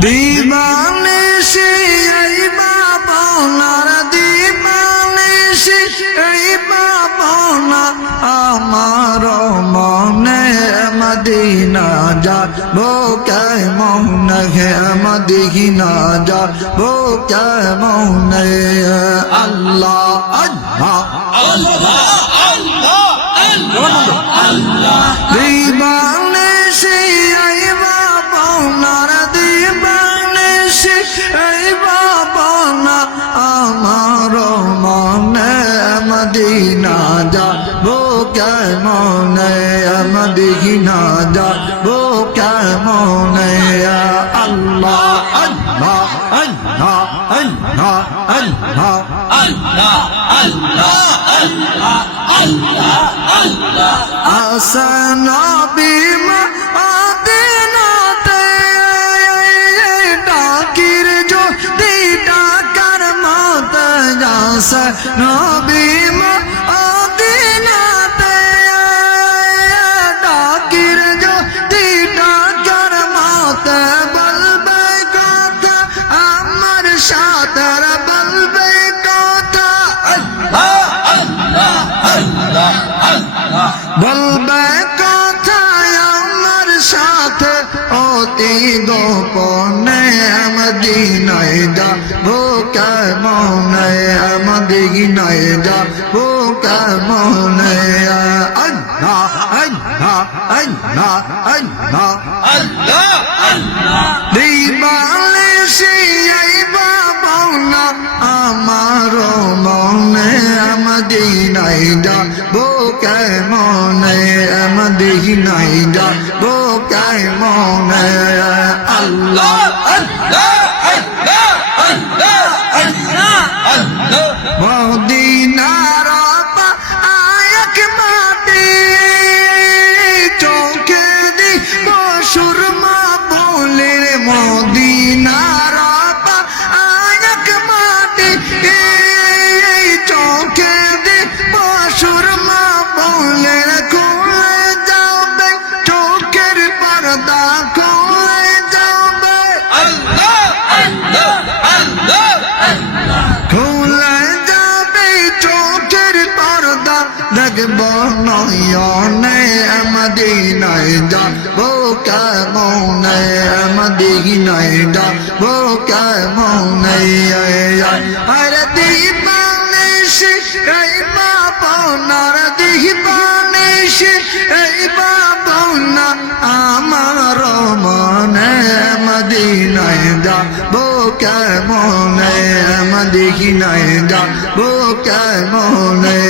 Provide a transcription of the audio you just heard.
দিবানে সে বাবনার দিবানে সে বাবনা আমার মনে মদিনা যা কে মৌনে হে মদিনা যা কে মৌনে আল্লাহ আল্লাহ দিবানে মদিনা যা কে মনে মদিনা যা কে মনে আল্লাহ আল্লাহ আল্লাহ আল্লাহ আল্লাহ আসনা বিমা আদিনাতে ডাকির যদি ডাকার মত বলবে কথা বলবে কথায় আমার সাথে অতি গোপনে মদিনায় যা ভো কেমনে মদিনায় যা ভো কেমনে। আল্লাহ আল্লাহ আল্লাহ আল্লাহ। দিবালে সেই মদিনাই যাব কেমনে মনে মদিনাই যাব কেমনে আল্লাহ আল্লাহ মদিনার খুলে যাবে চোখের পর্দা, দেখব নয়নে মদিনায় যাব কেমনে মদিনায় যাব কেমনে আরে দীপানে সে এই বাপনার দীপানে সে এই বাপনা আমার যাব দেখি নাই যাব কেমনে